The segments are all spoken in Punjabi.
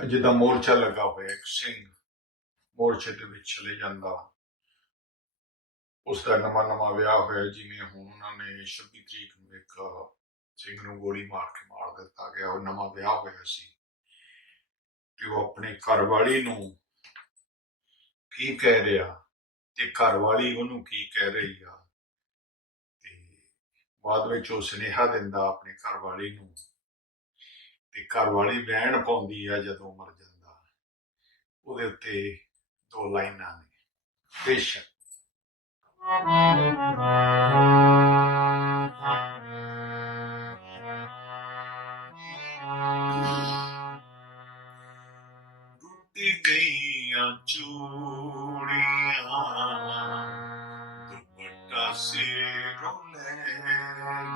ਜਿੱਦਾਂ ਮੋਰਚਾ ਲੱਗਾ ਹੋਇਆ ਇੱਕ ਸਿੰਘ ਮੋਰਚੇ ਦੇ ਵਿੱਚ ਚਲੇ ਜਾਂਦਾ, ਉਸਦਾ ਨਵਾਂ ਵਿਆਹ ਹੋਇਆ, ਜਿਵੇਂ ਹੁਣ ਉਹਨਾਂ ਨੇ 26 ਤਰੀਕ ਨੂੰ ਇੱਕ ਸਿੰਘ ਨੂੰ ਗੋਲੀ ਮਾਰ ਕੇ ਮਾਰ ਦਿੱਤਾ ਗਿਆ, ਉਹ ਨਵਾਂ ਵਿਆਹ ਹੋਇਆ ਸੀ ਤੇ ਉਹ ਆਪਣੀ ਘਰਵਾਲੀ ਨੂੰ ਕੀ ਕਹਿ ਰਿਹਾ ਤੇ ਘਰਵਾਲੀ ਉਹਨੂੰ ਕੀ ਕਹਿ ਰਹੀ ਆ, ਤੇ ਬਾਅਦ ਵਿੱਚ ਉਹ ਸੁਨੇਹਾ ਦਿੰਦਾ ਆਪਣੀ ਘਰਵਾਲੀ ਨੂੰ ਤੇ ਘਰਵਾਲੀ ਵਹਿਣ ਪਾਉਂਦੀ ਆ ਜਦੋਂ ਮਰ ਜਾਂਦਾ। ਉਹਦੇ ਉੱਤੇ 2 ਲਾਈਨਾਂ ਨੇ, ਬੇਸ਼ੱਕ ਟੁੱਟ ਗਈਆਂ ਚੂੜੀਆਂ ਦੁਪੱਟਾ ਸਿਰੋਂ ਲੈ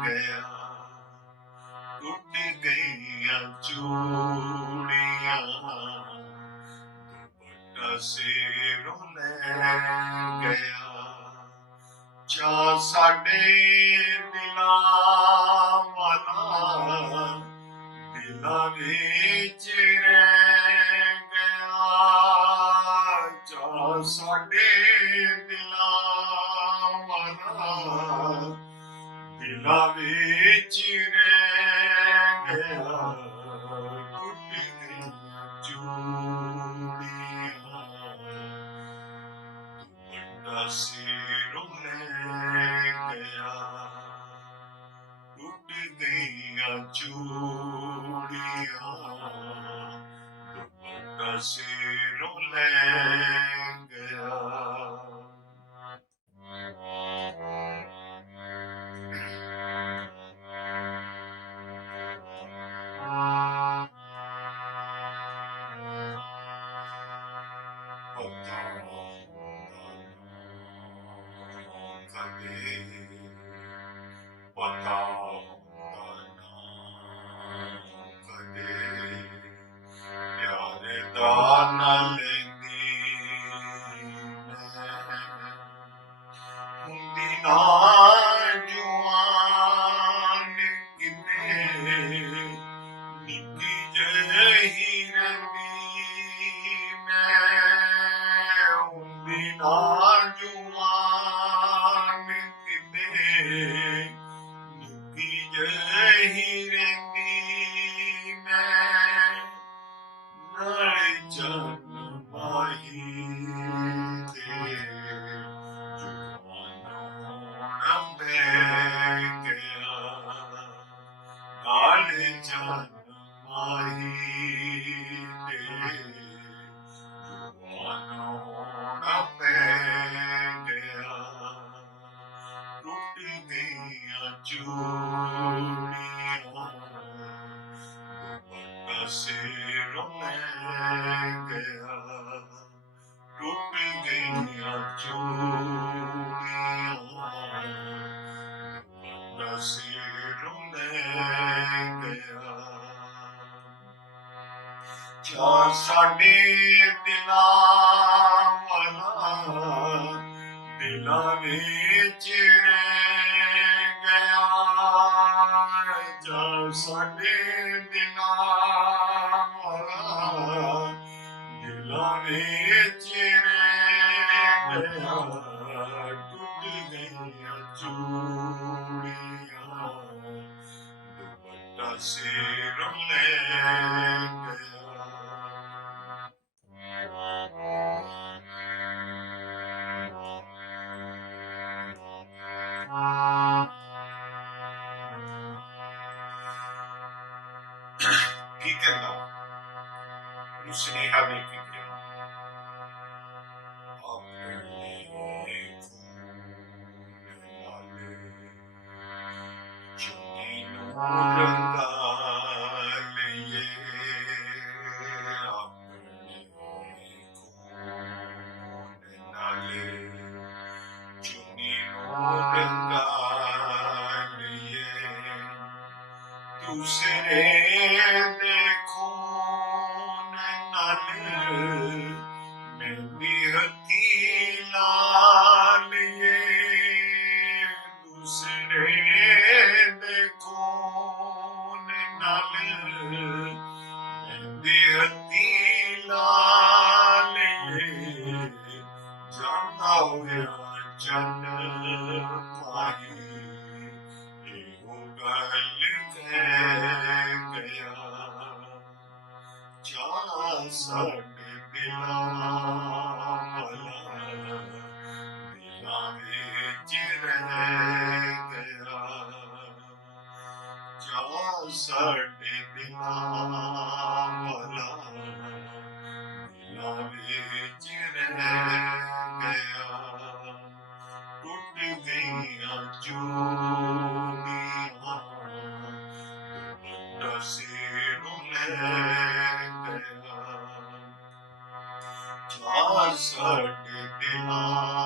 ਗਿਆ, ਟੁੱਟ ਗਈਆਂ ਚੂੜੀਆਂ ਦੁਪੱਟਾ ਸਿਰੋਂ ਲੈ ਗਿਆ, ਚਾਅ ਸਾਡੇ ਦਿਲਾਂ ਵਾਲਾ ਦਿਲਾਂ ਵਿੱਚ ਰਹਿ ਗਿਆ, ਚਾਅ ਸਾਡੇ ਦਿਲਾਂ ਵਾਲਾ ਦਿਲਾਂ ਵਿੱਚ ਰਹਿ ਗਿਆ, ਟੁੱਟ ਗਈਆਂ ਚੂੜੀਆਂ ਦੁਪੱਟਾ ਸਿਰੋਂ ਲੈ ਗਿਆ, ਟੁੱਟ ਗਈਆਂ ਚੂੜੀਆਂ ਦੁਪੱਟਾ ਸਿਰੋਂ ਲੈ ਗਿਆ। ਪਤਾ ਹੁੰਦਾ ਨਾ ਕਦੇ ਪਿਆਰੇ ਦਾ ਨਾ ਲੈਂਦੀ ਮੈਂ, ਹੁੰਦੀ ਨਾ ਜਵਾਨ ਕਿਤੇ ਨਿੱਕੀ ਜਿਹੀ ਰਹਿੰਦੀ ਮੈਂ, ਹੁੰਦੀ ਨਾ ਜਵਾਨ ਕਿਤੇ ਨਿੱਕੀ ਜਿਹੀ ਰਹਿੰਦੀ ਮੈਂ, ਨਾਲੇ ਜਨ ਮਾਹੀ ਦੇ ਜਵਾਨੋਂ ਬਹਿ ਗਿਆ, ਨਾਲੇ ਜਨ ਮਾਹੀ ਦੇ ਜਵਾਨੋਂ ਬਹਿ ਗਿਆ, ਟੁੱਟ ਗਈਆਂ ਚੂੜੀਆਂ ਦੁਪੱਟਾ ਸਿਰੋਂ ਲੈ ਗਿਆ, ਟੁੱਟ ਗਈਆਂ ਚੂੜੀਆਂ ਦੁਪੱਟਾ ਸਿਰੋਂ ਲੈ ਗਿਆ, ਚਾਅ ਸਾਡੇ ਦਿਲਾਂ ਵਾਲਾ ਦਿਲਾਂ ਵਿੱਚ ਰਹਿ ਗਿਆ, ਚਾਅ ਸਾਡੇ ਦਿਲਾਂ ਵਾਲਾ ਦਿਲਾਂ ਵਿੱਚ ਰਹਿ ਗਿਆ, ਟੁੱਟ ਗਈਆਂ ਚੂੜੀਆਂ ਦੁਪੱਟਾ ਸਿਰੋਂ ਲੈ ਗਿਆ। ਕੀ ਕਹਿੰਦਾ ਉਹਨੂੰ ਸੁਨੇਹਾ ਦੇ ਕੇ ਗਿਆ, ਆਪਣੇ ਨਾਲੇ ਚੁੰਨੀ ਨੂੰ ਰੰਗਾ ਲਈਏ, ਆਪਣੇ ਨਾਲੇ ਚੁੰਨੀ ਨੂੰ ਰੰਗਾ ਲਈਏ, ਦੂਸਰੇ ਦੇਖੋ ਨਾਲ ਮਹਿੰਦੀ ਹੱਥੀ ਲਾ ਲਈਏ, ਦੂਸਰੇ ਦੇਖੋ ਨਾਲ ਮਹਿੰਦੀ ਹੱਥੀ ਸਾਡੇ ਦਿਲਾਂ ਵਾਲਾ ਦਿਲਾਂ ਵਿੱਚ ਰਹਿ ਗਿਆ ਜਾ ਸਾਡੇ ਦਿਲਾਂ ਵਾਲਾ ਦਿਲਾਂ ਵਿੱਚ ਰਹਿ ਗਿਆ ਟੁੱਟ ਗਈਆਂ ਜੋੜੀਆਂ ਦਸੇ ਨੂੰ ਲੈ ਗਿਆ ਜਾ ਸਾਡੇ ਦਿਲਾਂ